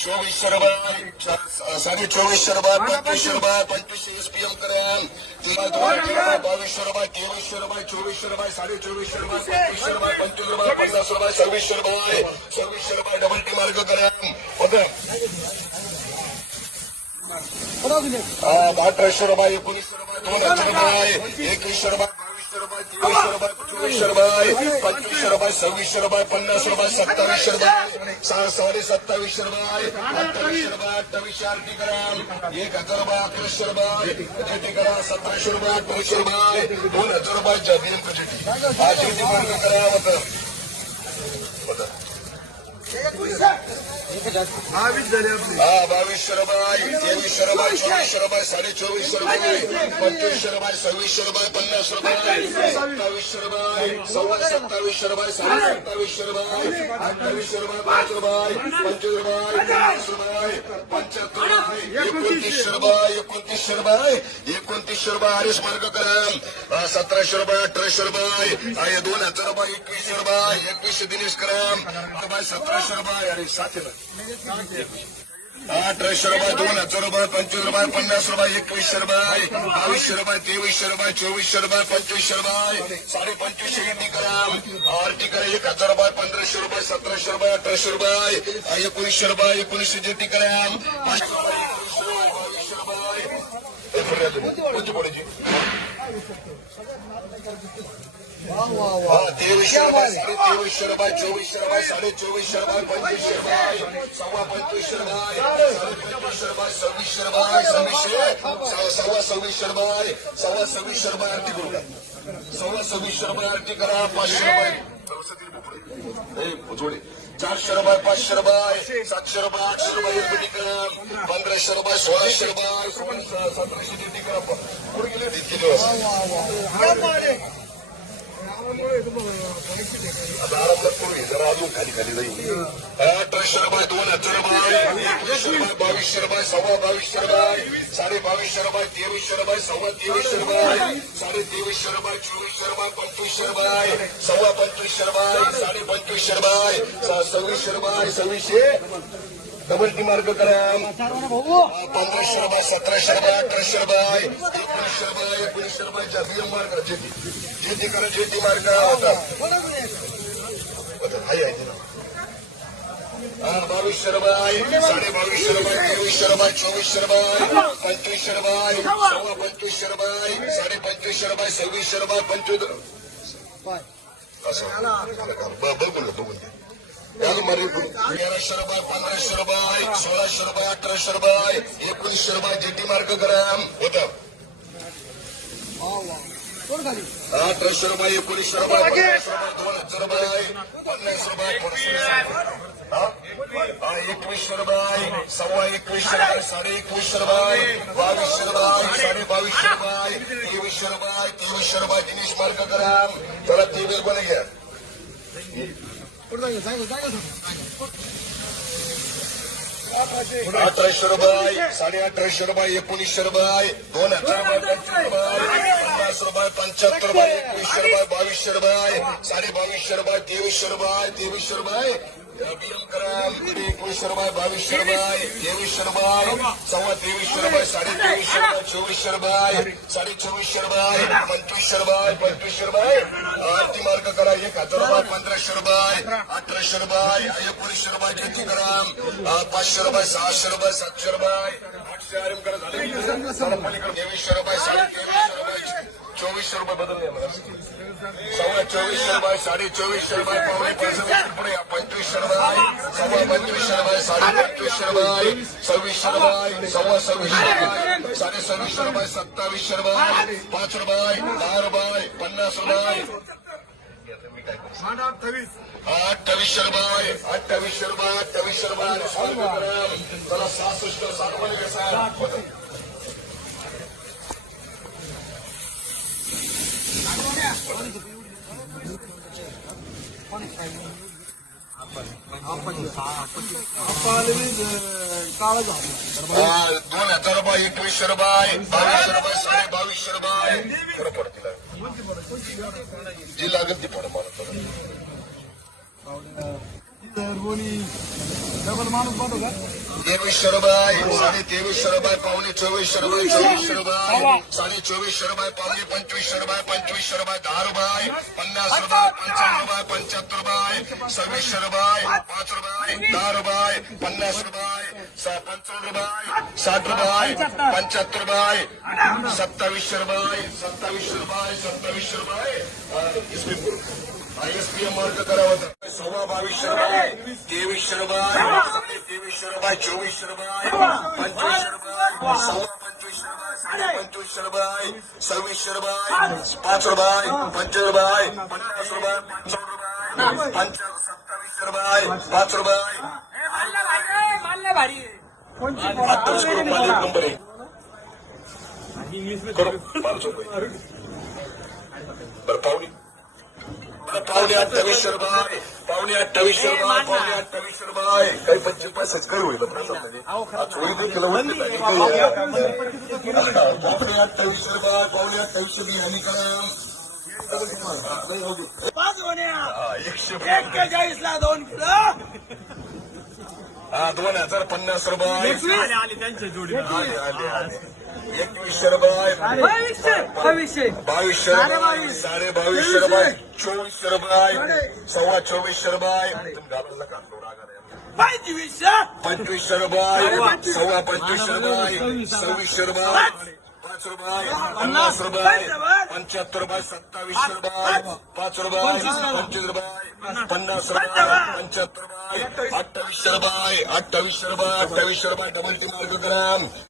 चोवीस रुपये साडे चोवीसशे रुपये पंचवीसशे रुपये पंचवीसशे एसपीएम करेन बावीस रुपये तेवीस रुपये चोवीस रुपये साडे चोवीस रुपये पंचवीस रुपये पंचवीस रुपये पन्नास रुपये सव्वीस रुपये सव्वीस रुपये डबल टी मार्ग करेन होतं अठराशे रुपये एकोणीसशे रुपये दोन हजार रुपये एकवीसशे रुपये बावीसशे रुपये चोवीसशे रुपये पंचवीसशे रुपये सव्वीसशे रुपये पन्नास रुपये सत्तावीसशे रुपये सहा साडे सत्तावीसशे रुपये अठ्ठावीसशे रुपये अठ्ठावीसशे आरटी करा एक हजार रुपये अकराशे रुपये करा सतराशे रुपये रुपये दोन हजार रुपये जमीन जेटी हा जेटी मार्ग हा बावीसशे रुपये तेवीसशे रुपये चोवीसशे रुपये साडे चोवीसशे रुपये पंचवीसशे रुपये सव्वीसशे रुपये पन्नास रुपये सत्तावीसशे रुपये सव्वा सत्तावीसशे रुपये साडे सत्तावीसशे रुपये अठ्ठावीसशे रुपये पाच रुपये पंचवीस रुपये पन्नास रुपये पंच्याहत्तर रुपये एकोणतीसशे रुपये एकोणतीसशे रुपये एकोणतीसशे रुपये हरीश मार्ग करा सतराशे रुपये अठराशे रुपये दोन हजार रुपये एकवीसशे रुपये एकवीसशे दिनेश क्रम रुपये सतराशे रुपये अरे सातशे अठराशे रुपये दोन हजार रुपये पंचवीस रुपये पन्नास रुपये एकवीसशे रुपये बावीसशे रुपये तेवीसशे रुपये चोवीसशे रुपये पंचवीसशे रुपये. साडे पंचवीसशे हिंदी करा. आरटी करा एक हजार रुपये पंधराशे रुपये सतराशे रुपये अठराशे रुपये एकोणीसशे रुपये एकोणीसशे जेटी करा. पाचशे रुपये एकवीसशे रुपये. तेवीसशे रुपये साडे तेवीसशे रुपये चोवीसशे रुपये साडे चोवीसशे रुपये पंचवीसशे रुपये सव्वा पंचवीसशे रुपये साडे पंचवीसशे रुपये सव्वीसशे रुपये सव्वीसशे सव्वा- सव्वा सव्वीसशे रुपये सव्वा सव्वीसशे रुपये आरती करू सव्वा सव्वीसशे रुपये आरती करा पाचशे रुपये. जोडे. चारशे रुपये पाचशे रुपये सातशे रुपये आठशे रुपये एफडी करा पंधराशे रुपये सोळाशे रुपये सोळाशे सतराशे ड्युटी करा पुढे गेले किती दिवस आता आरामदायक पूर्वी जरा अजून खाली खाली जाईल अठराशे रुपये दोन हजार रुपये एकवीसशे रुपये बावीसशे रुपये सव्वा बावीसशे रुपये साडे बावीसशे रुपये तेवीसशे रुपये सव्वा तेवीसशे रुपये साडे तेवीसशे रुपये चोवीसशे रुपये पंचवीसशे रुपये सव्वा पंचवीसशे रुपये साडे पंचवीसशे रुपये सव्वीसशे रुपये सव्वीसशे डबल टी मार्क करा. पंधराशे रुपये सतराशे रुपये अठराशे रुपये एकोणीसशे रुपये एकोणीसशे रुपयाच्या बिएम मार्क जेटी जेटी करा जेटी मार्क होता बावीसशे रुपये साडे बावीसशे रुपये तेवीसशे रुपये चोवीसशे रुपये पंचवीसशे रुपये सव्वा पंचवीसशे रुपये साडे पंचवीसशे रुपये सव्वीसशे रुपये पंचवीस बघून बघून तेराशे रुपये पंधराशे रुपये सोळाशे रुपये अठराशे रुपये एकोणीसशे रुपये जेटी मार्क ग्राम होतं. अठराशे रुपये एकोणीसशे रुपये पन्नास रुपये दोन हजार रुपये पन्नास रुपये एकवीसशे रुपये सव्वा एकवीसशे रुपये साडे एकवीसशे रुपये बावीसशे रुपये साडे बावीसशे रुपये तेवीसशे रुपये तेवीसशे रुपये दिनेश मार्ग ग्राम. त्याला ते बिल पण घ्या? अठराशे रुपये साडे अठराशे रुपये एकोणीसशे रुपये दोन हजार रुपये पन्नास रुपये पंच्याहत्तर रुपये एकोणीसशे रुपये बावीसशे रुपये साडे बावीसशे रुपये तेवीसशे रुपये तेवीसशे रुपये. बीएम करा एकवीसशे रुपये बावीसशे रुपये सव्वा तेवीसशे रुपये साडे तेवीसशे रुपये चोवीसशे रुपये साडे चोवीसशे रुपये पंचवीसशे रुपये पंचवीसशे रुपये आरती मार्क करा एक हजार रुपये पंधराशे रुपये अठराशे रुपये एकोणीसशे किती करा अं, पाचशे रुपये सहाशे रुपये सातशे रुपये आठशे आरम करा झाले जरा पलीकडे साडे तेवीसशे चोवीसशे रुपये बदल मला सव्वा चोवीसशे रुपये साडे चोवीसशे रुपये पावणे पुढे पंचवीसशे रुपये सव्वा पंचवीसशे रुपये साडे पंचवीसशे रुपये सव्वीसशे रुपये सव्वा सव्वीसशे रुपये साडे सव्वीसशे रुपये सत्तावीसशे रुपये पाच रुपये दहा रुपये पन्नास रुपये अठ्ठावीसशे रुपये अठ्ठावीसशे रुपये अठ्ठावीसशे रुपये त्याला सहासष्ट साठ कसा दोन हजार रुपये एकवीसशे रुपये बावीसशे रुपये साडे बावीसशे रुपये खरं पडतील जी लागेल ती पड मला सर्वनी डबल साडे तेवीस रुपये पावणे चोवीस रुपये चोवीस रुपये साडे चोवीस रुपये पावणे पंचवीस रुपये पंचवीस रुपये दहा रुपये पन्नास रुपये पंचावन्न रुपये पंच्याहत्तर रुपये सव्वीस शरबाय पाच रुपये दहा रुपये पन्नास रुपये पंचावन्न रुपये साठ रुपये पंच्याहत्तर रुपये सत्तावीस रुपये सत्तावीस रुपये सत्तावीस रुपये आयएसपीएम मार्क करा होता सव्वा बावीसशे रुपये तेवीसशे रुपये साडे तेवीसशे रुपये चोवीसशे रुपये पंचवीसशे रुपये सव्वा पंचवीसशे रुपये साडे पंचवीसशे रुपये सव्वीसशे रुपये पाच रुपये पंचवीस रुपये पन्नास रुपये पंचावन्न रुपये पंचावन्न सत्तावीसशे रुपये पाच रुपये मानले भारी अठ्ठावीस करून माझा एक नंबर आहे करो पाच रुपये. बरं पाहुणे बरं, पावणे अठ्ठावीसशे रुपये पावणे अठ्ठावीसशे रुपये पावणे अठ्ठावीसशे रुपये काही पंचवीस पैसेच काही होईल वाटलं नाही. पावणे अठ्ठावीसशे रुपये पावणे अठ्ठावीसशे बी आणि करा. पाच गोण्या. हा, एकशे एक्केचाळीस ला दोन किलो. हा दोन हजार पन्नास रुपये आले आले त्यांच्या जोडी आले आले. आले भविष्य भविष्य बावीसशे रुपये साडे बावीसशे रुपये चोवीसशे रुपये सव्वा नाही. पंचवीसशे? पंचवीसशे रुपये. सव्वा पंचवीसशे रुपये सव्वीसशे रुपये. पाच रुपये पन्नास. रुपये पंच्याहत्तर रुपये सत्तावीसशे रुपये पाच रुपये पंचवीस रुपये. पन्नास. रुपये पंच्याहत्तर रुपये अठ्ठावीसशे रुपये अठ्ठावीसशे रुपये अठ्ठावीसशे रुपये डबल टी मार्ग